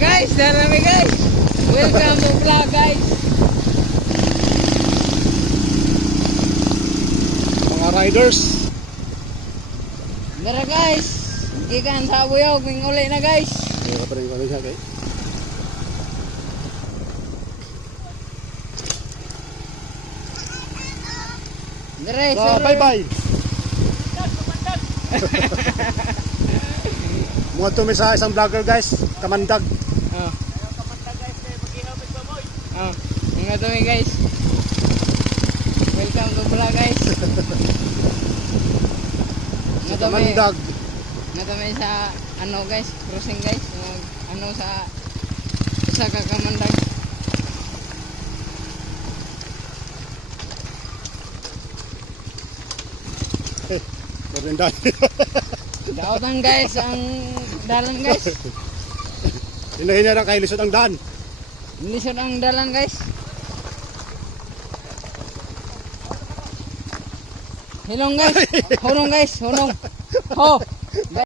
Guys, darami guys. Welcome to vlog guys. Mga riders. Dara guys. Gikan sa buyog, ming uli na guys. Kaya pa rin kami siya kay. Dara, So, bye-bye. Mga tumi sa isang vlogger guys, Kamandag. Oh. Oh, mga dumi guys. Welcome to vlog guys. Si Kamandag. Nga dumi sa ano guys, crossing guys. Ano sa isa ka kamandag. Marindan. Daotan guys ang dalan guys. Hinahin na lang kay lisod ang daan. Lisod ang dalan guys. Hilong guys. Hunong guys, hunong. Ho.